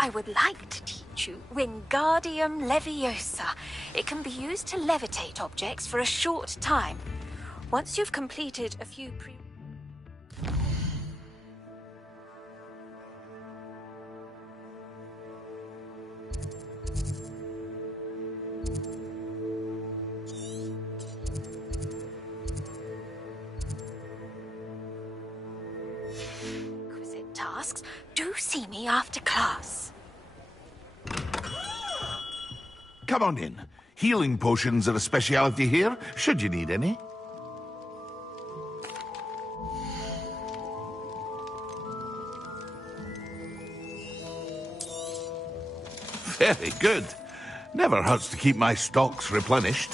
I would like to teach you Wingardium Leviosa. It can be used to levitate objects for a short time. Once you've completed a few prerequisite tasks, do see me after class. Come on in. Healing potions are a speciality here, should you need any. Very good. Never hurts to keep my stocks replenished.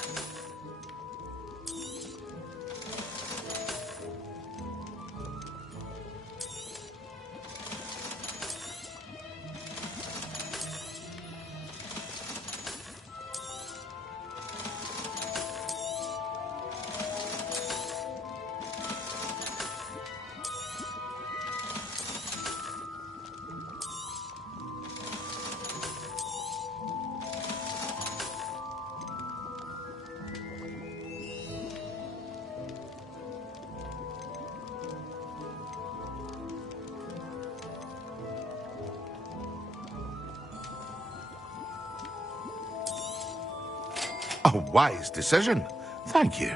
A wise decision. Thank you.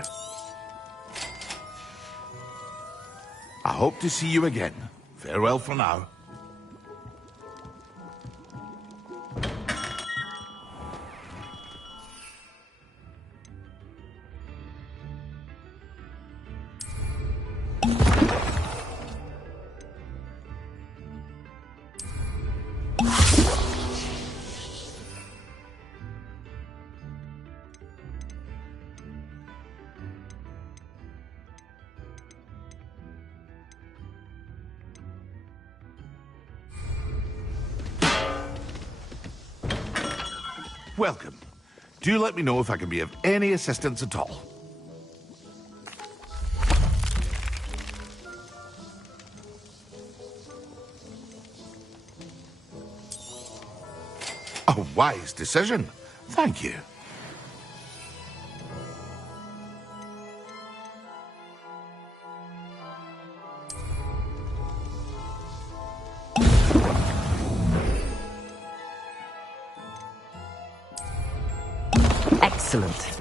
I hope to see you again. Farewell for now. Welcome. Do let me know if I can be of any assistance at all. A wise decision. Thank you. Excellent.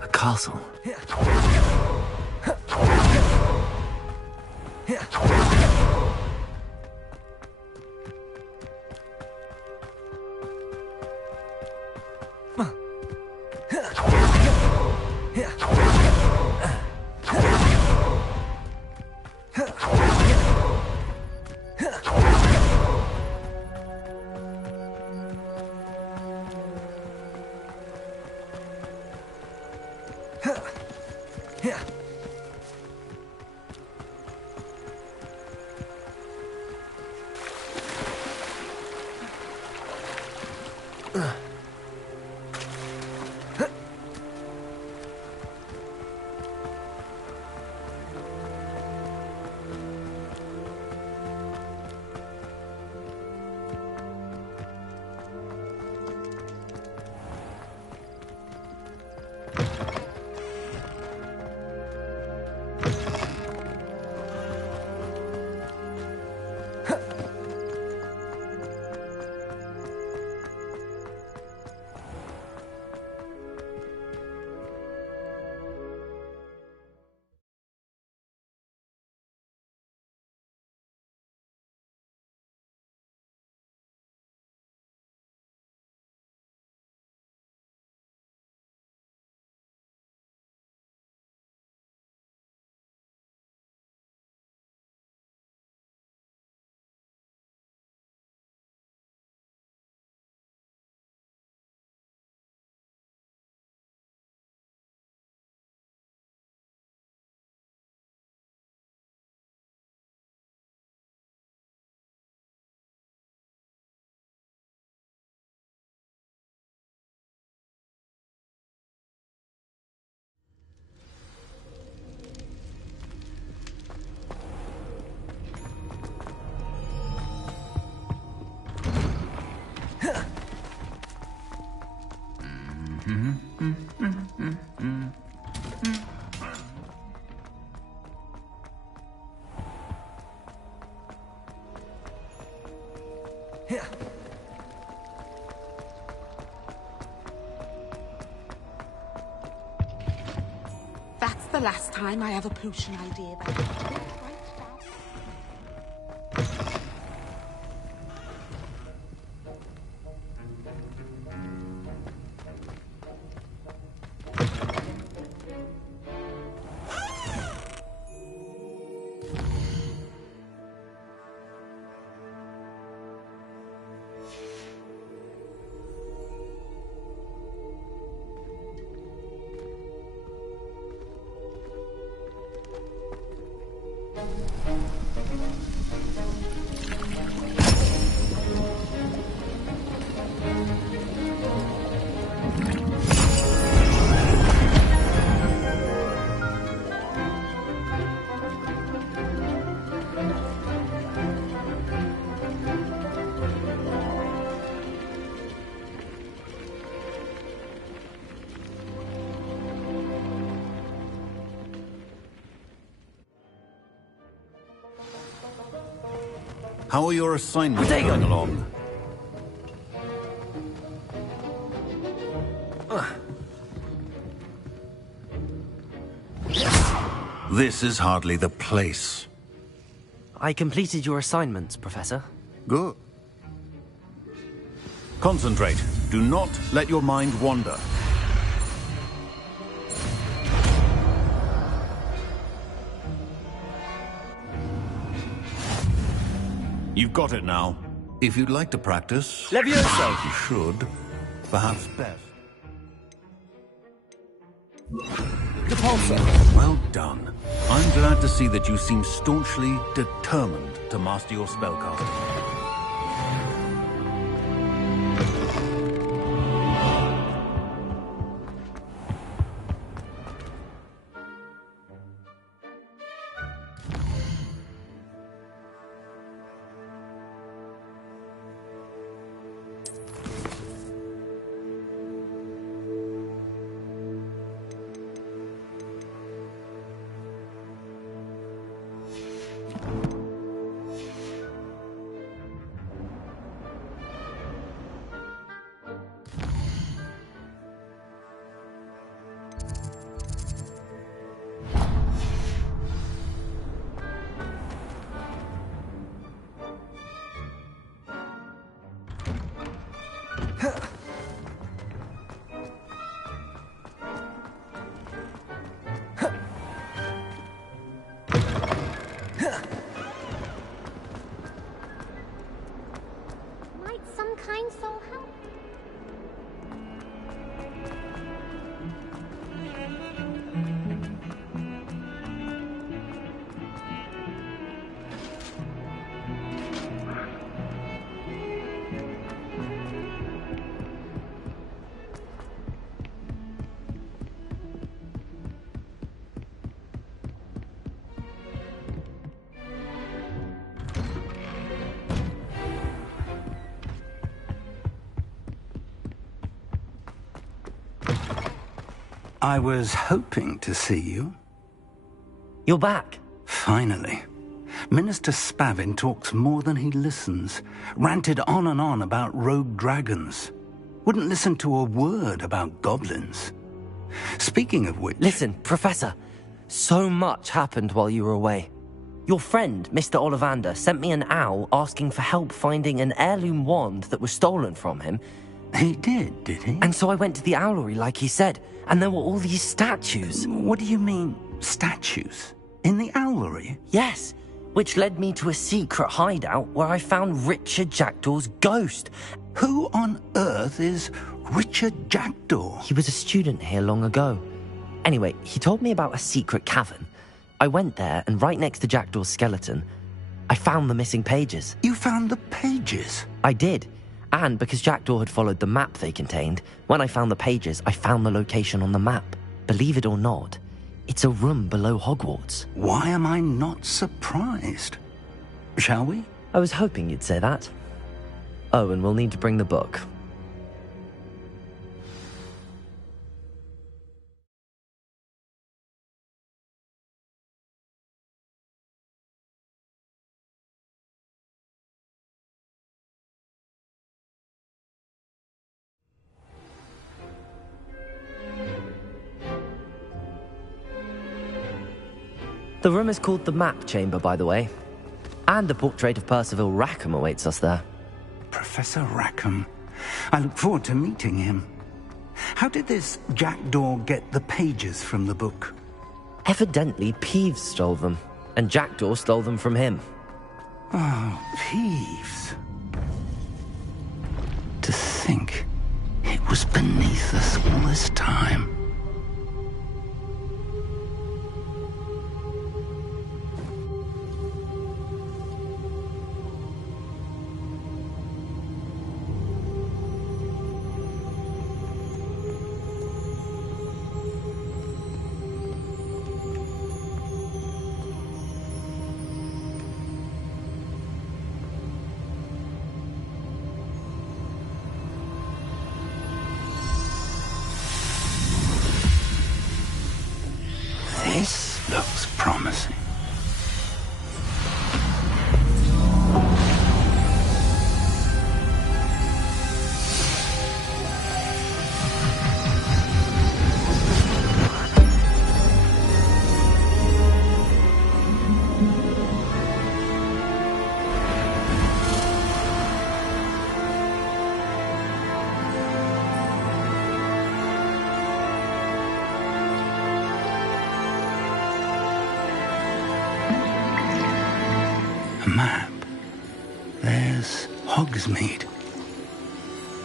A castle. That's the last time I have a potion idea back. How are your assignments going along? This is hardly the place. I completed your assignments, Professor. Good. Concentrate. Do not let your mind wander. You've got it now. If you'd like to practice... Levioso! You should. Perhaps best. Repulsor! Well done. I'm glad to see that you seem staunchly determined to master your spellcasting. Might some kind soul help? I was hoping to see you. You're back. Finally. Minister Spavin talks more than he listens. Ranted on and on about rogue dragons. Wouldn't listen to a word about goblins. Speaking of which... Listen, Professor. So much happened while you were away. Your friend, Mr. Ollivander, sent me an owl asking for help finding an heirloom wand that was stolen from him. He did he? And so I went to the owlery like he said, and there were all these statues. What do you mean, statues? In the owlery? Yes, which led me to a secret hideout where I found Richard Jackdaw's ghost. Who on earth is Richard Jackdaw? He was a student here long ago. Anyway, he told me about a secret cavern. I went there, and right next to Jackdaw's skeleton, I found the missing pages. You found the pages? I did. And because Jackdaw had followed the map they contained, when I found the pages, I found the location on the map. Believe it or not, it's a room below Hogwarts. Why am I not surprised? Shall we? I was hoping you'd say that. Oh, and we'll need to bring the book. The room is called the Map Chamber, by the way. And a portrait of Percival Rackham awaits us there. Professor Rackham. I look forward to meeting him. How did this jackdaw get the pages from the book? Evidently, Peeves stole them, and Jackdaw stole them from him. Oh, Peeves. To think it was beneath us all this time. This looks promising. Map. There's Hogsmeade.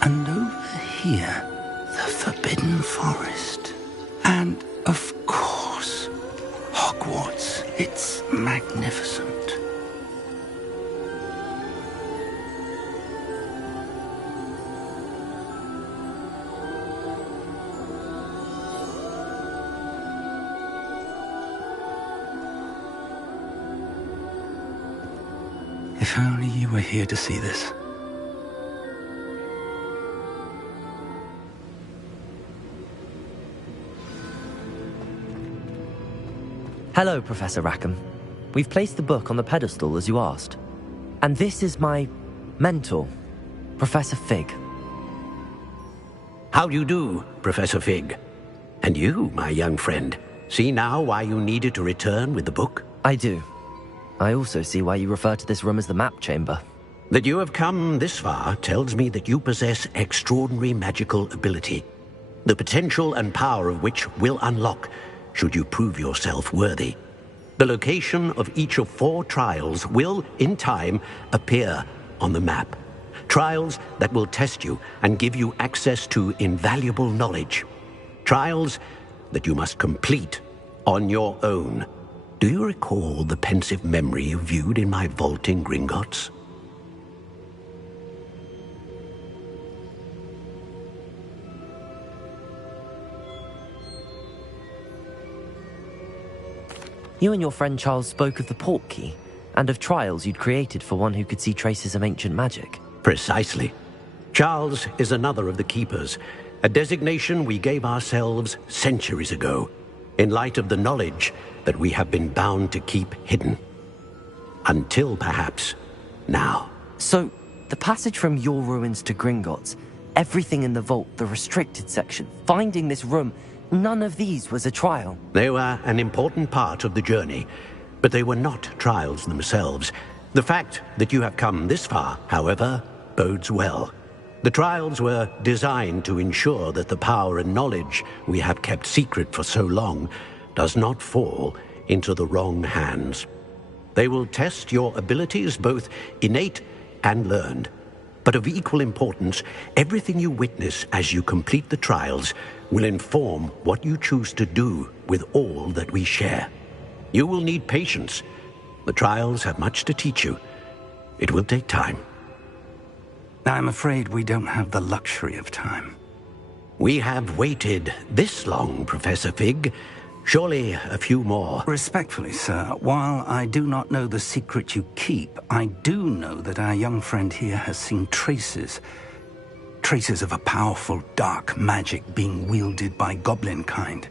And over here, the Forbidden Forest. And, of course, Hogwarts. It's magnificent. If only you were here to see this. Hello, Professor Rackham. We've placed the book on the pedestal as you asked. And this is my mentor, Professor Fig. How do you do, Professor Fig? And you, my young friend, see now why you needed to return with the book? I do. I also see why you refer to this room as the Map Chamber. That you have come this far tells me that you possess extraordinary magical ability, the potential and power of which will unlock should you prove yourself worthy. The location of each of 4 trials will, in time, appear on the map. Trials that will test you and give you access to invaluable knowledge. Trials that you must complete on your own. Do you recall the pensive memory you viewed in my vault in Gringotts? You and your friend Charles spoke of the Portkey, and of trials you'd created for one who could see traces of ancient magic. Precisely. Charles is another of the Keepers, a designation we gave ourselves centuries ago, in light of the knowledge that we have been bound to keep hidden. Until, perhaps, now. So, the passage from your ruins to Gringotts, everything in the vault, the restricted section, finding this room, none of these was a trial. They were an important part of the journey, but they were not trials themselves. The fact that you have come this far, however, bodes well. The trials were designed to ensure that the power and knowledge we have kept secret for so long does not fall into the wrong hands. They will test your abilities, both innate and learned. But of equal importance, everything you witness as you complete the trials will inform what you choose to do with all that we share. You will need patience. The trials have much to teach you. It will take time. I'm afraid we don't have the luxury of time. We have waited this long, Professor Fig. Surely a few more. Respectfully, sir, while I do not know the secret you keep, I do know that our young friend here has seen traces of a powerful dark magic being wielded by goblin kind.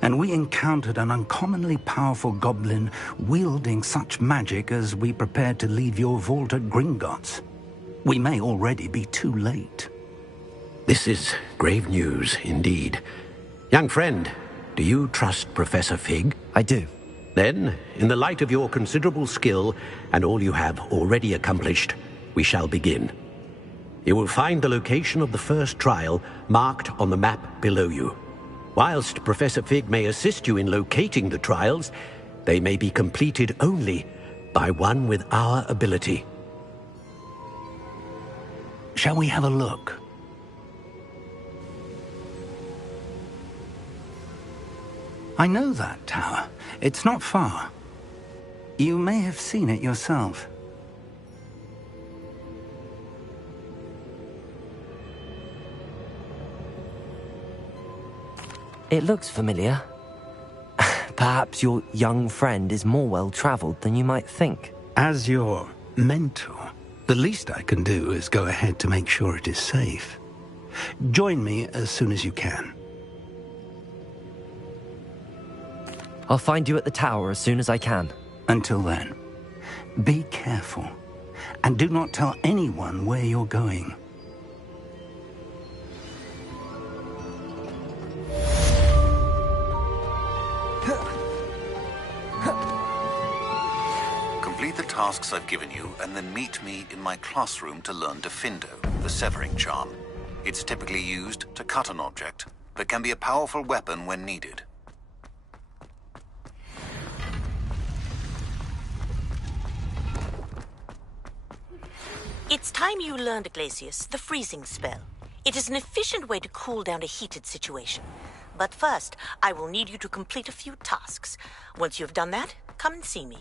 And we encountered an uncommonly powerful goblin wielding such magic as we prepared to leave your vault at Gringotts. We may already be too late. This is grave news indeed. Young friend, do you trust Professor Fig? I do. Then, in the light of your considerable skill and all you have already accomplished, we shall begin. You will find the location of the first trial marked on the map below you. Whilst Professor Fig may assist you in locating the trials, they may be completed only by one with our ability. Shall we have a look? I know that tower. It's not far. You may have seen it yourself. It looks familiar. Perhaps your young friend is more well-traveled than you might think. As your mentor, the least I can do is go ahead to make sure it is safe. Join me as soon as you can. I'll find you at the tower as soon as I can. Until then, be careful, and do not tell anyone where you're going. Complete the tasks I've given you, and then meet me in my classroom to learn Defindo, the severing charm. It's typically used to cut an object, but can be a powerful weapon when needed. It's time you learned, Glacius, the freezing spell. It is an efficient way to cool down a heated situation. But first, I will need you to complete a few tasks. Once you've done that, come and see me.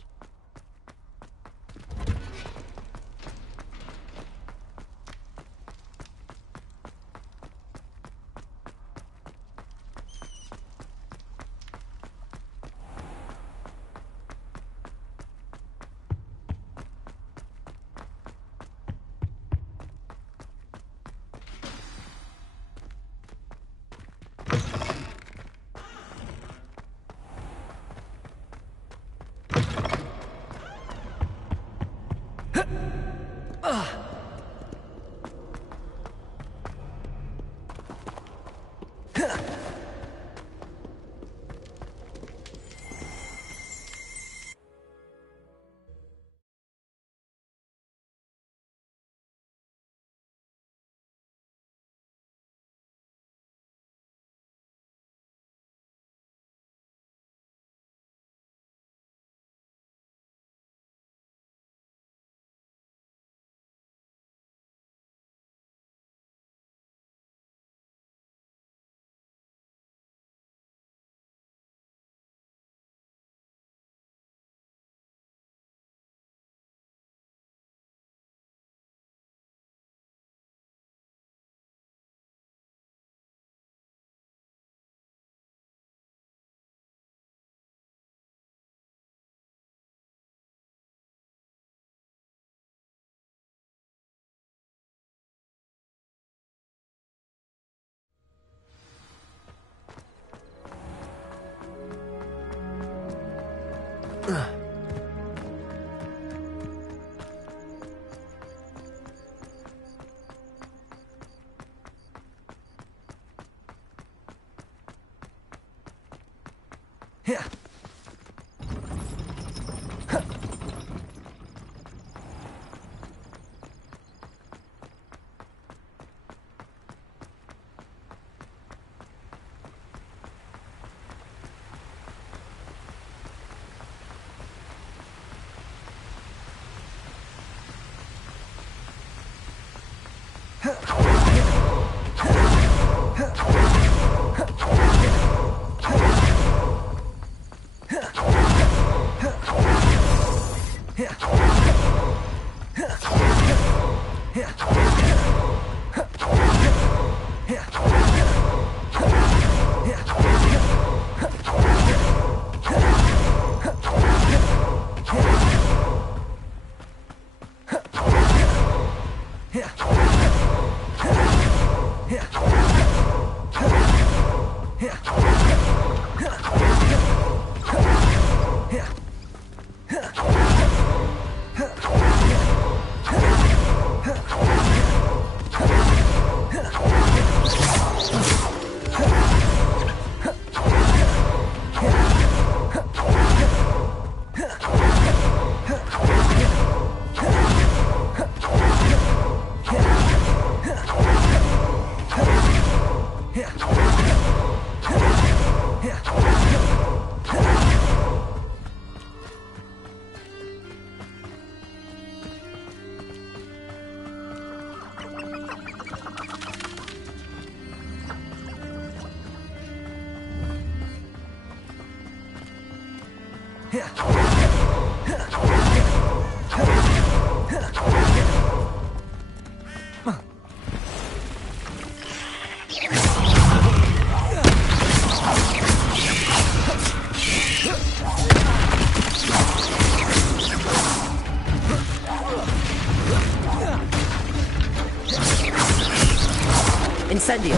Incendio.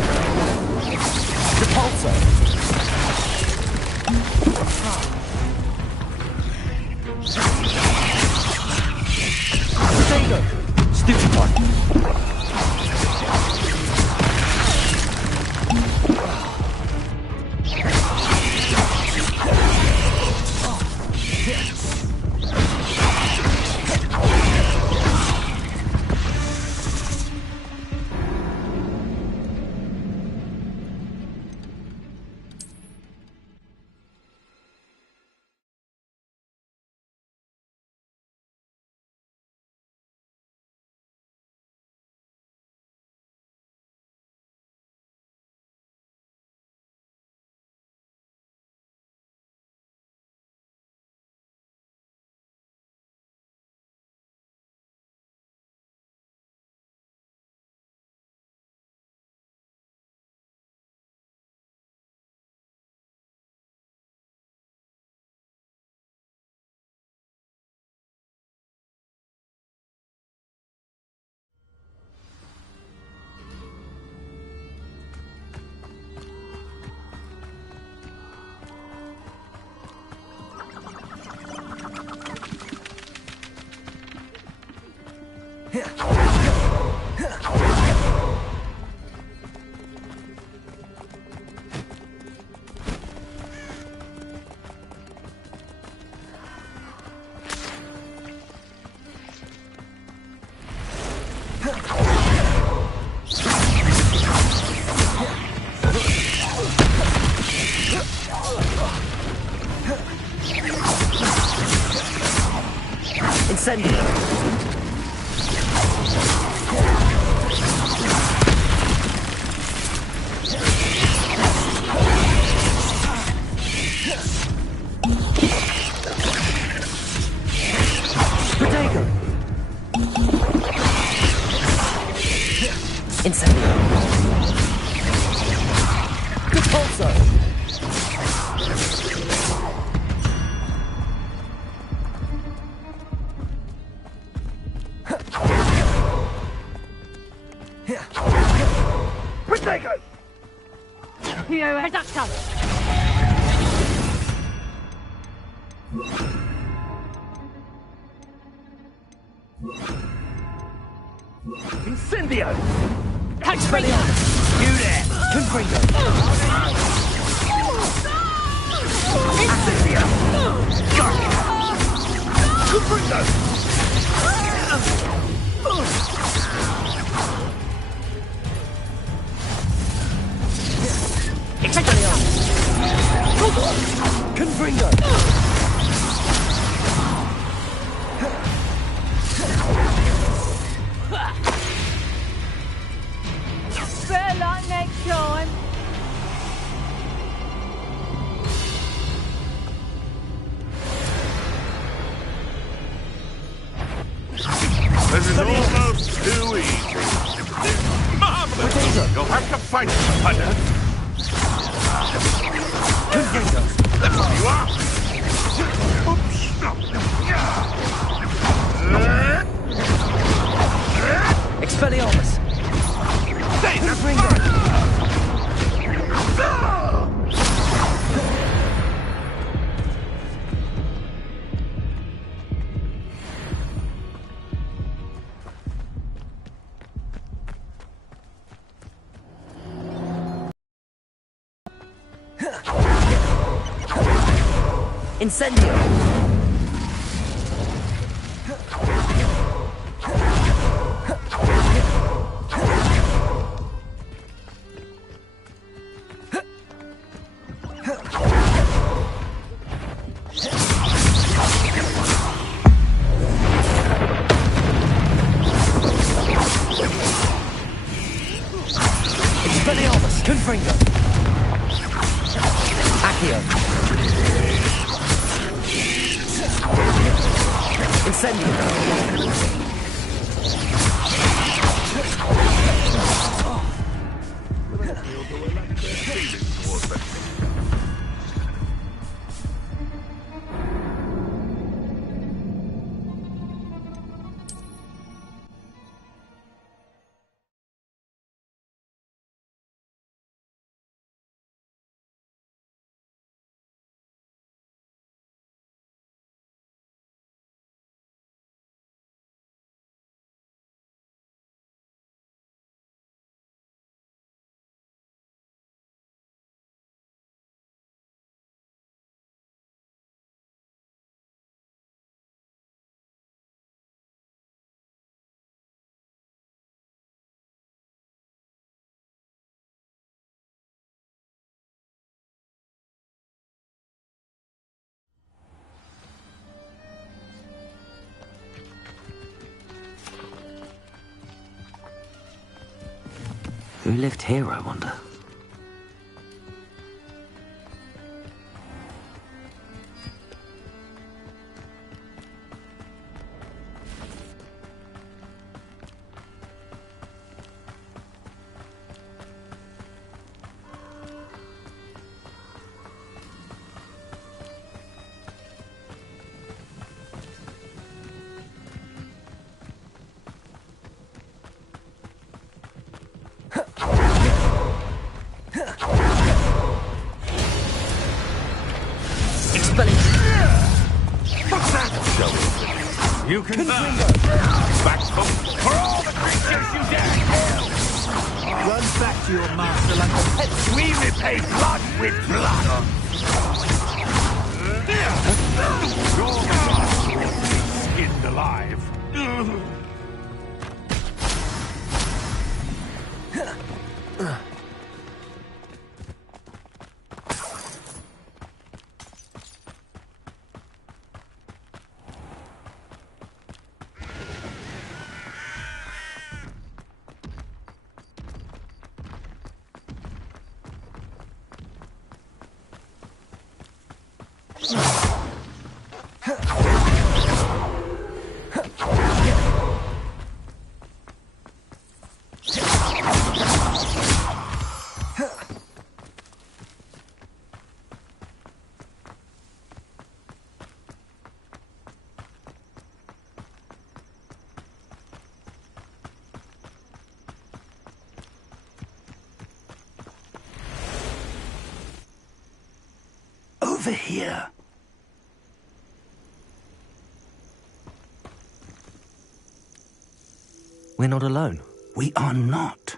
Repulsor. Protego. Stupefy. Incendio. Protego. Incendio. Repulsor. Protego. Hero reductor. Incendio. Expelliarmus. You there. Confringo. Incendio. Confringo. Expelliarmus. Confringo. Better luck next time. This is almost too easy. Marvelous! You'll have to fight it, Hunter. Confringo. That's what you are! Oops! Expelliarmus. Stay there! Confringo. Incendio. Expelliarmus. Confringo. Accio. Who lived here, I wonder? You can back home for all the creatures you dare kill! Run back to your master like a pet. We repay blood with blood! Your skinned alive. Over here. We're not alone. We are not.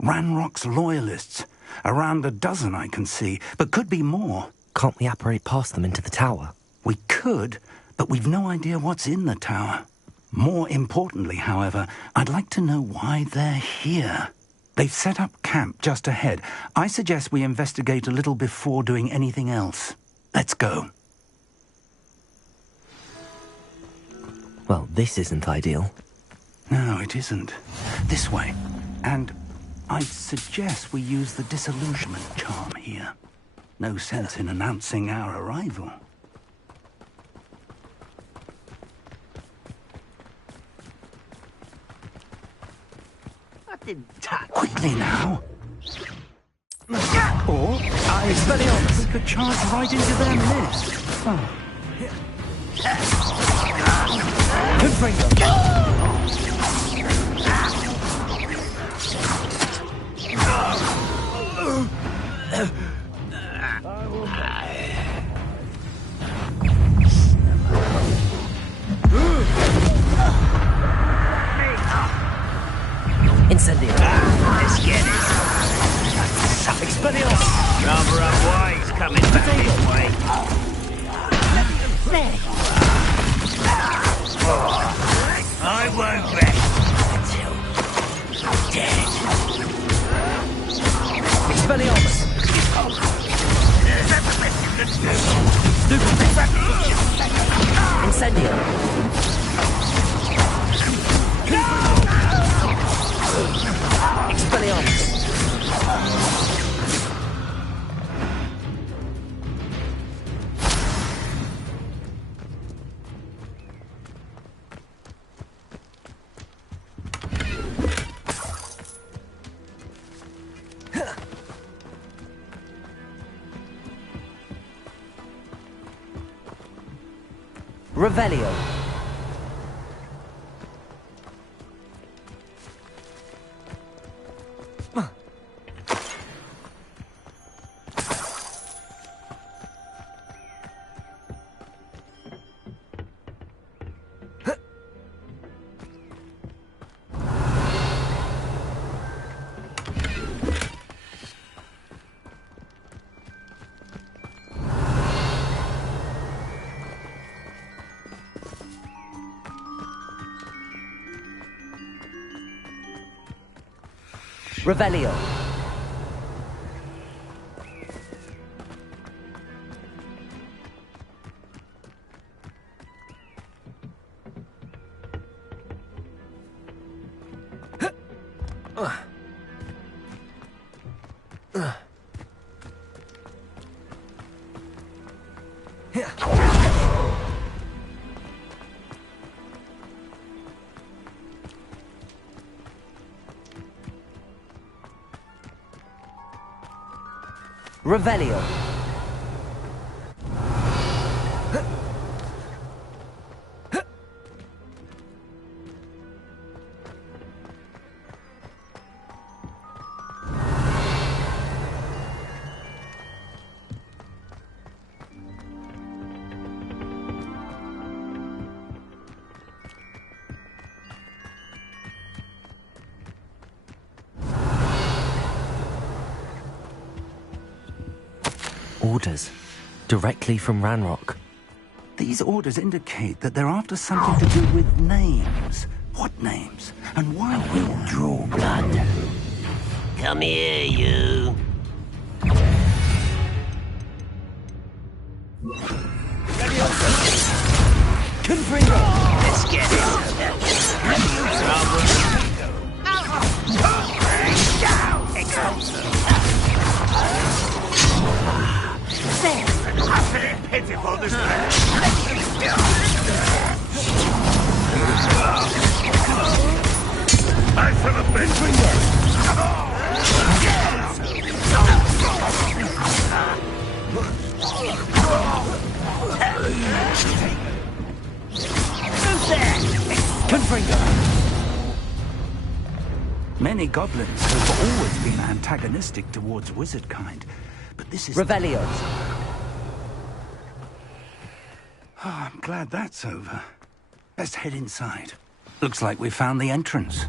Ranrock's loyalists. Around a dozen I can see, but could be more. Can't we apparate past them into the tower? We could, but we've no idea what's in the tower. More importantly, however, I'd like to know why they're here. They've set up camp just ahead. I suggest we investigate a little before doing anything else. Let's go. Well, this isn't ideal. No, it isn't. This way. And I suggest we use the disillusionment charm here. No sense in announcing our arrival. I didn't touch. Quickly now. Or we could charge right into their midst. Oh. Incendio. Let's get it. Expelliarmus. Cover up wise coming back this way. There. I won't rest until I'm dead. Expelliarmus. Incendio. Expelliarmus. Revelio. Revelio. Revelio. Orders. Directly from Ranrock. These orders indicate that they're after something to do with names. What names? And why here? Draw blood. Come here, you. Confringo! Let's get it. Pitiful this I shall have been Confringo! Many goblins have always been antagonistic towards wizard kind, but this is... Revelio. Oh, I'm glad that's over. Let's head inside. Looks like we found the entrance.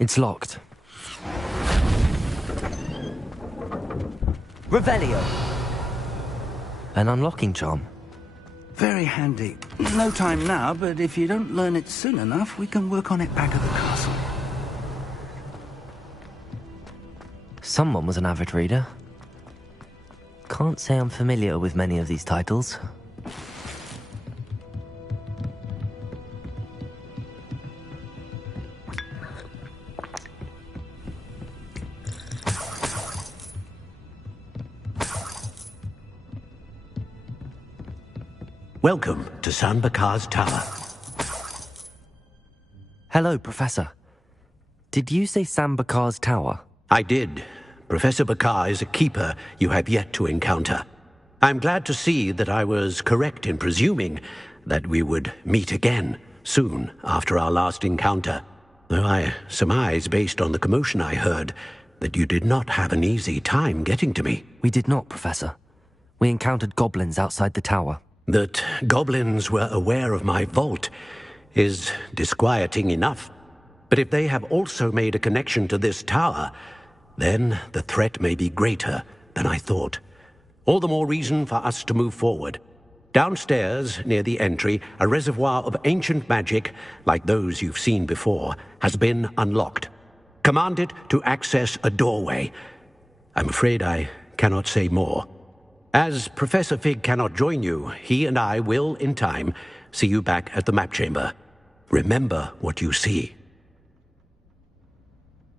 It's locked. Revelio. An unlocking charm. Very handy. No time now, but if you don't learn it soon enough, we can work on it back at the castle. Someone was an avid reader. Can't say I'm familiar with many of these titles. Welcome to San Bakar's Tower. Hello, Professor. Did you say San Bakar's Tower? I did. Professor Bakar is a keeper you have yet to encounter. I'm glad to see that I was correct in presuming that we would meet again soon after our last encounter. Though I surmise, based on the commotion I heard, that you did not have an easy time getting to me. We did not, Professor. We encountered goblins outside the tower. That goblins were aware of my vault is disquieting enough. But if they have also made a connection to this tower, then the threat may be greater than I thought. All the more reason for us to move forward. Downstairs, near the entry, a reservoir of ancient magic, like those you've seen before, has been unlocked. Command it to access a doorway. I'm afraid I cannot say more. As Professor Fig cannot join you, he and I will, in time, see you back at the map chamber. Remember what you see.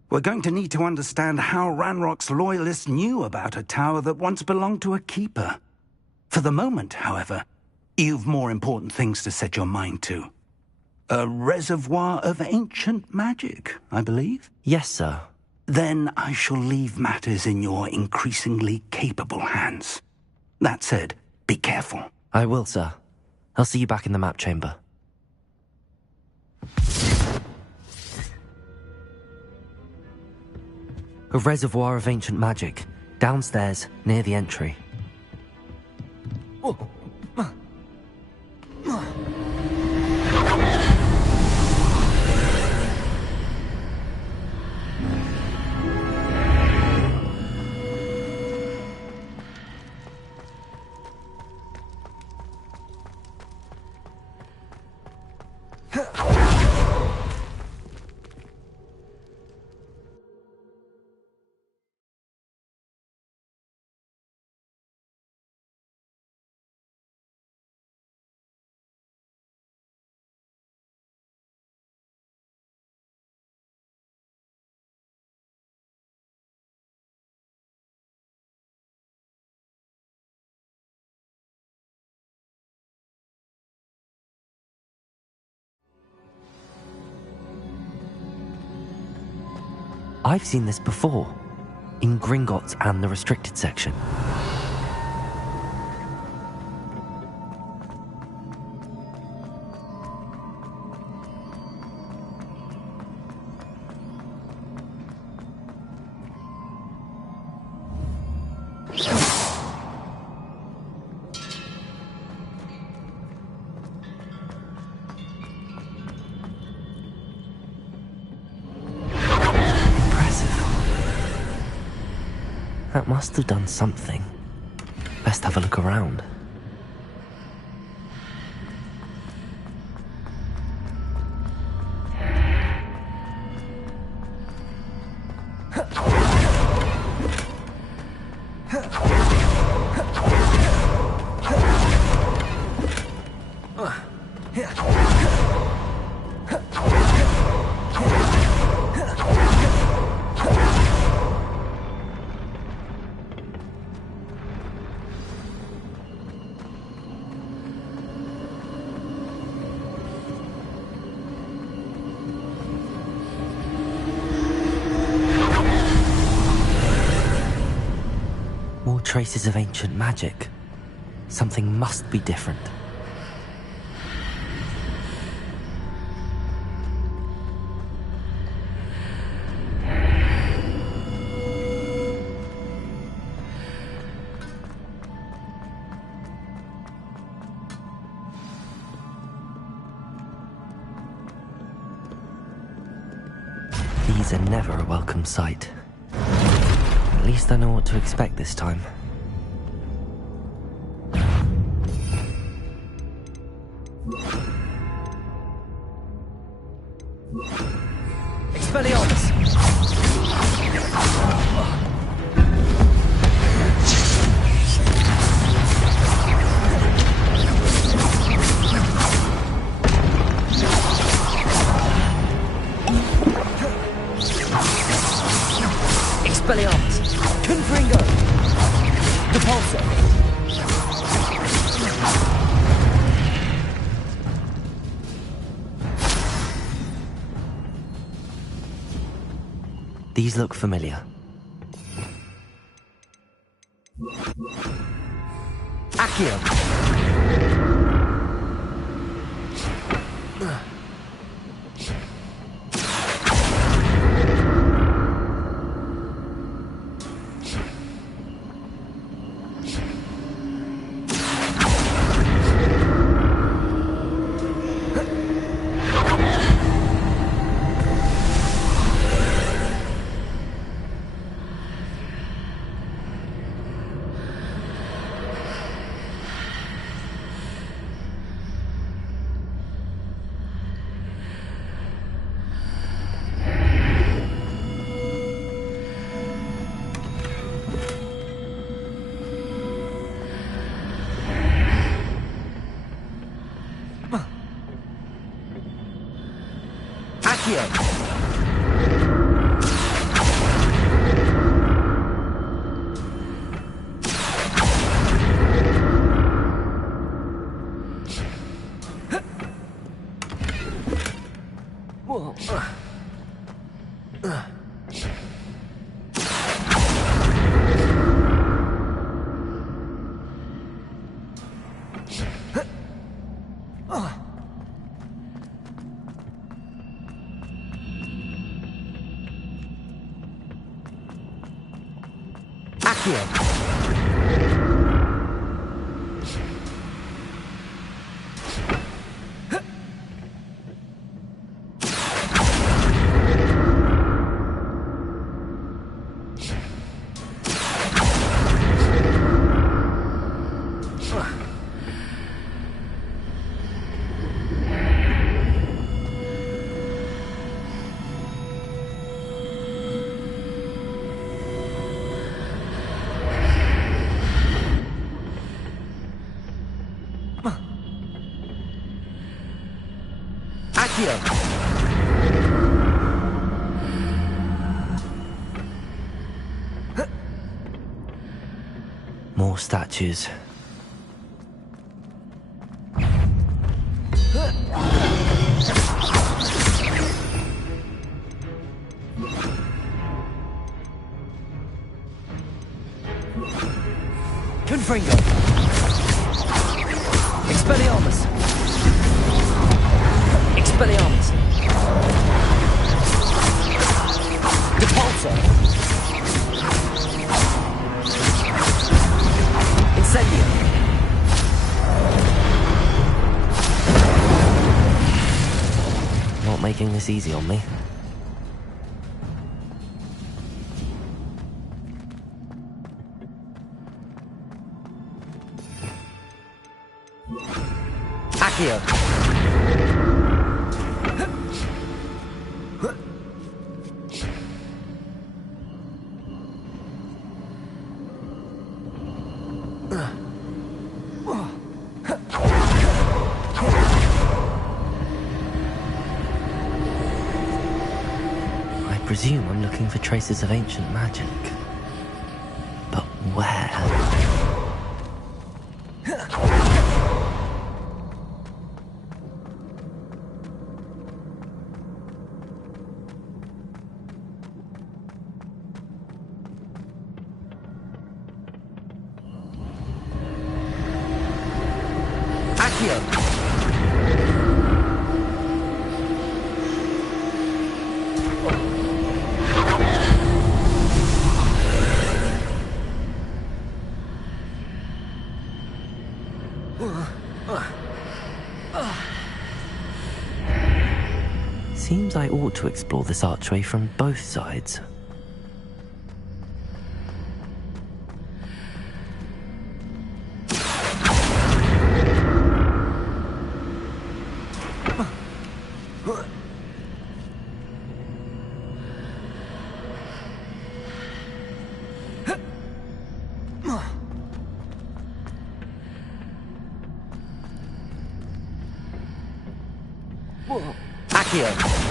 We're going to need to understand how Ranrock's loyalists knew about a tower that once belonged to a keeper. For the moment, however, you've more important things to set your mind to. A reservoir of ancient magic, I believe? Yes, sir. Then I shall leave matters in your increasingly capable hands. That said, Be careful. I will, sir. I'll see you back in the map chamber. A reservoir of ancient magic, downstairs, near the entry. I've seen this before, in Gringotts and the restricted section. That must have done something. Best have a look around. Traces of ancient magic. Something must be different. These are never a welcome sight. At least I know what to expect this time. Expelliarmus! Expelliarmus! Confringo! Depulso! These look familiar. Accio! Accio! More statues. Confringo. Expelliarmus. Expelliarmus. Depulso. Incendio. Not making this easy on me. Accio. I presume I'm looking for traces of ancient magic. But where? Seems I ought to explore this archway from both sides. Accio!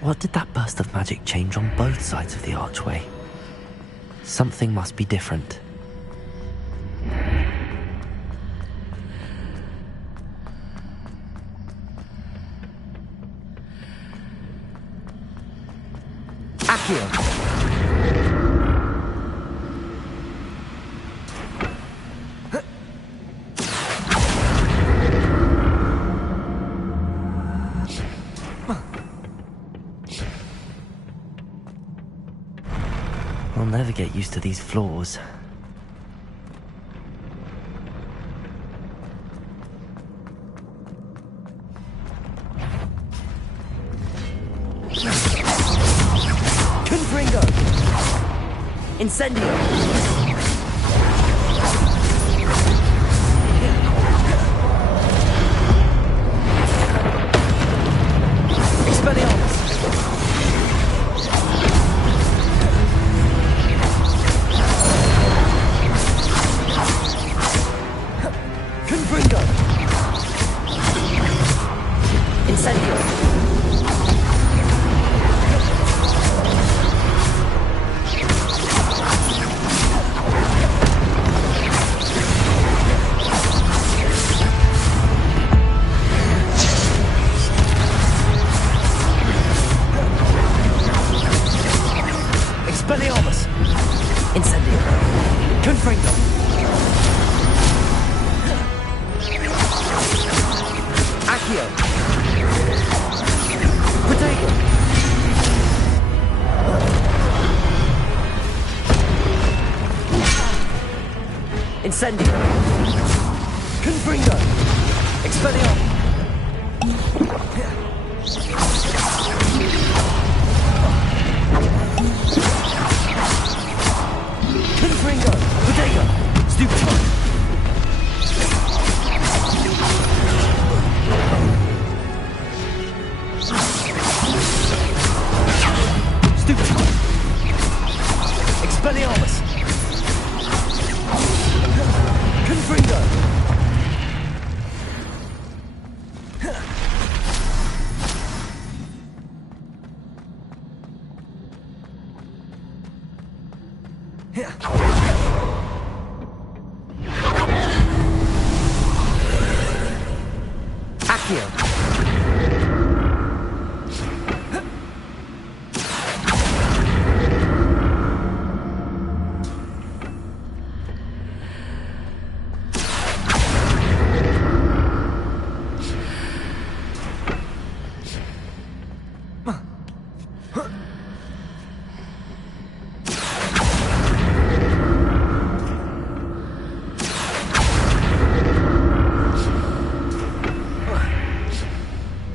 What did that burst of magic change on both sides of the archway? Something must be different. Accio! I'll never get used to these floors. Confringo! Incendio! Expelliarmus! Confringo! Incendio! Expelliarmus! Incendio! Confringo! Accio! Protego! Incendio! Confringo! Expelliarmus! Confringo! Protego! Stupefy! Stupefy! Expelliarmus! Confringo! Accio!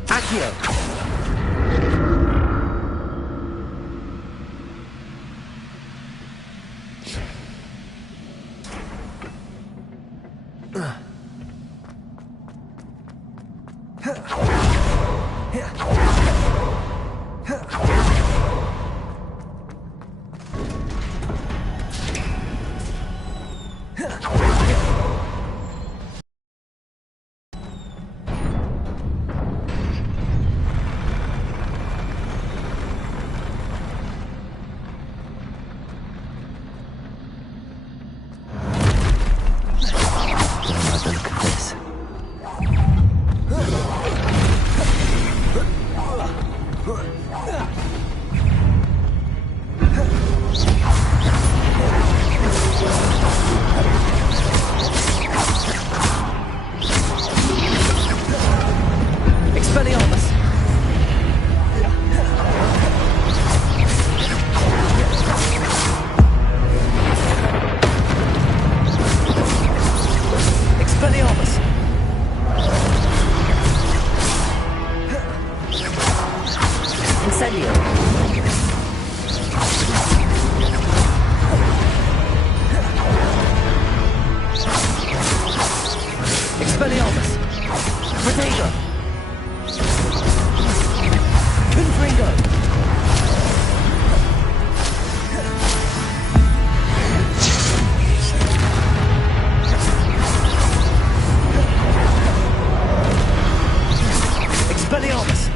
Accio! Look at this. Expelliarmus! Expelliarmus! Incendio! Expelliarmus! Protego! Confringo! Expelliarmus!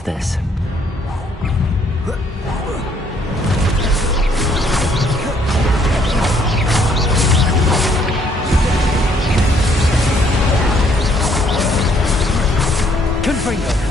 of this. Confringo!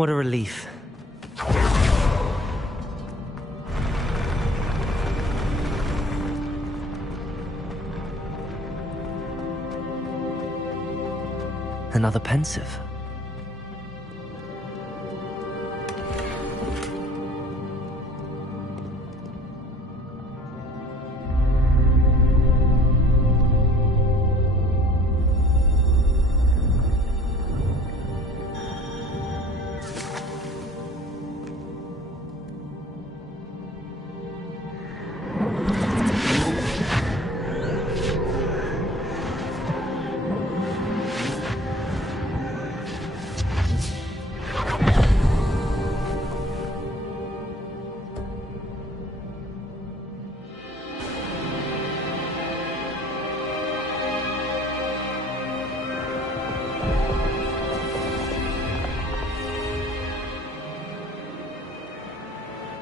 What a relief. Another pensive.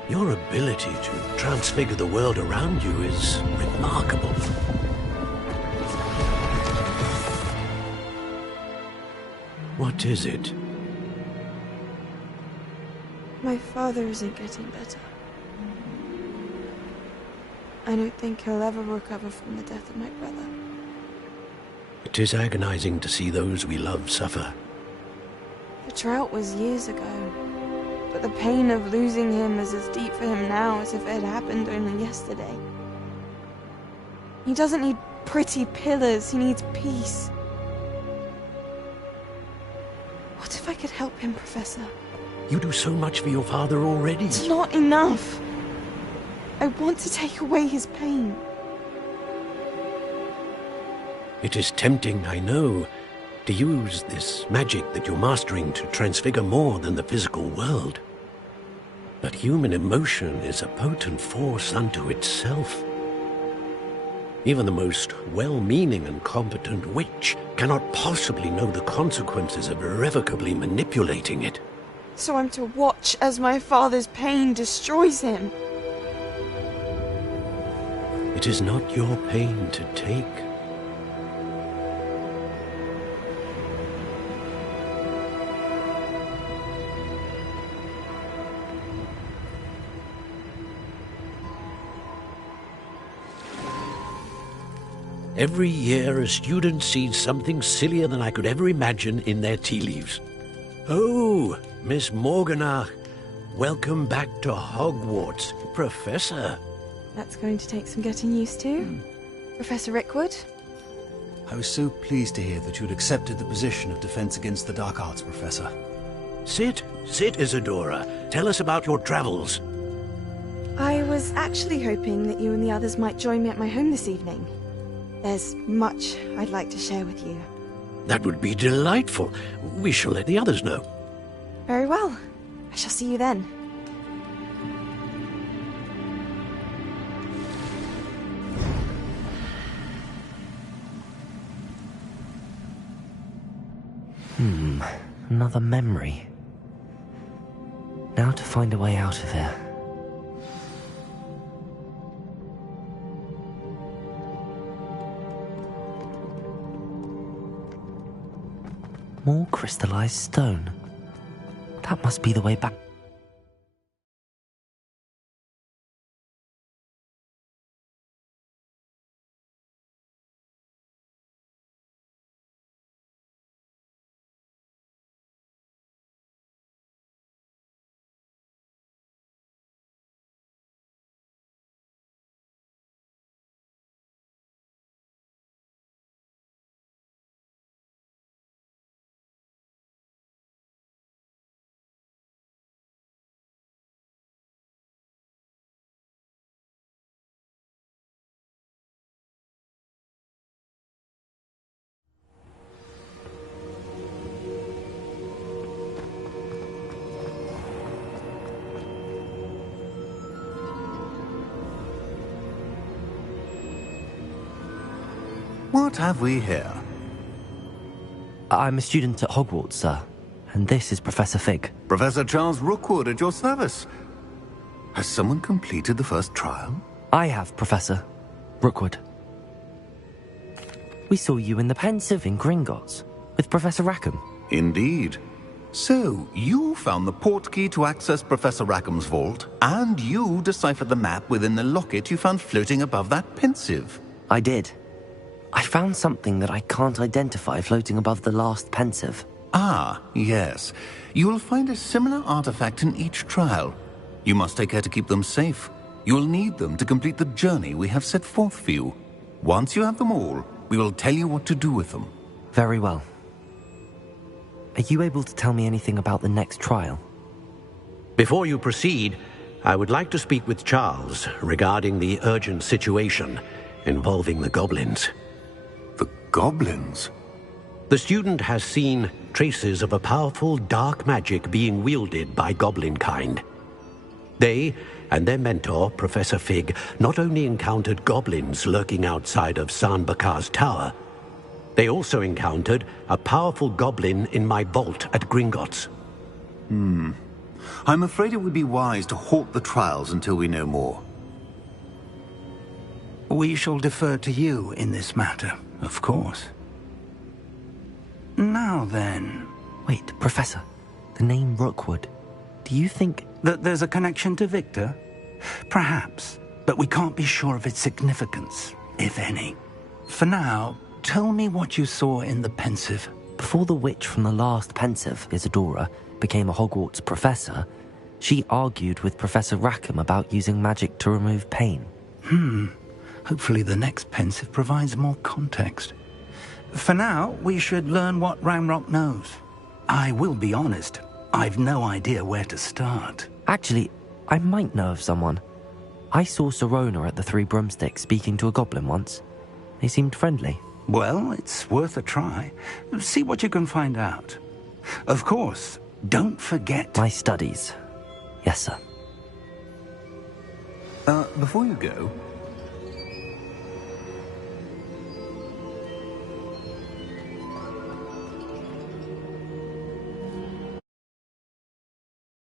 Your ability to transfigure the world around you is remarkable. What is it? My father isn't getting better. I don't think he'll ever recover from the death of my brother. It is agonizing to see those we love suffer. The drought was years ago, but the pain of losing him is as deep for him now as if it had happened only yesterday. He doesn't need pretty pillars, he needs peace. What if I could help him, Professor? You do so much for your father already. It's not enough. I want to take away his pain. It is tempting, I know, to use this magic that you're mastering to transfigure more than the physical world. But human emotion is a potent force unto itself. Even the most well-meaning and competent witch cannot possibly know the consequences of irrevocably manipulating it. So I'm to watch as my father's pain destroys him. It is not your pain to take. Every year, a student sees something sillier than I could ever imagine in their tea leaves. Oh, Miss Morganach, welcome back to Hogwarts, Professor. That's going to take some getting used to. Professor Rickwood? I was so pleased to hear that you'd accepted the position of Defense Against the Dark Arts, Professor. Sit, Isadora. Tell us about your travels. I was actually hoping that you and the others might join me at my home this evening. There's much I'd like to share with you. That would be delightful. We shall let the others know. Very well. I shall see you then. Another memory. Now to find a way out of here. More crystallized stone. That must be the way back. What have we here? I'm a student at Hogwarts, sir. And this is Professor Fig. Professor Charles Rookwood at your service. Has someone completed the first trial? I have, Professor Rookwood. We saw you in the Pensive in Gringotts with Professor Rackham. Indeed. So, you found the portkey to access Professor Rackham's vault, and you deciphered the map within the locket you found floating above that Pensive. I did. I found something that I can't identify floating above the last Pensive. Ah, yes. You will find a similar artifact in each trial. You must take care to keep them safe. You will need them to complete the journey we have set forth for you. Once you have them all, we will tell you what to do with them. Very well. Are you able to tell me anything about the next trial? Before you proceed, I would like to speak with Charles regarding the urgent situation involving the goblins. The goblins? The student has seen traces of a powerful dark magic being wielded by goblin kind. They and their mentor, Professor Fig, not only encountered goblins lurking outside of San Bakar's tower, they also encountered a powerful goblin in my vault at Gringotts. I'm afraid it would be wise to halt the trials until we know more. We shall defer to you in this matter, of course. Now then... Wait, Professor. The name Rookwood. Do you think... that there's a connection to Victor? Perhaps, but we can't be sure of its significance, if any. For now, tell me what you saw in the Pensive. Before the witch from the last Pensive, Isadora, became a Hogwarts professor, she argued with Professor Rackham about using magic to remove pain. Hopefully the next Pensive provides more context. For now, we should learn what Ranrock knows. I will be honest, I've no idea where to start. Actually, I might know of someone. I saw Sirona at the Three Broomsticks speaking to a goblin once. They seemed friendly. Well, it's worth a try. See what you can find out. Of course, don't forget... my studies. Yes, sir. Before you go,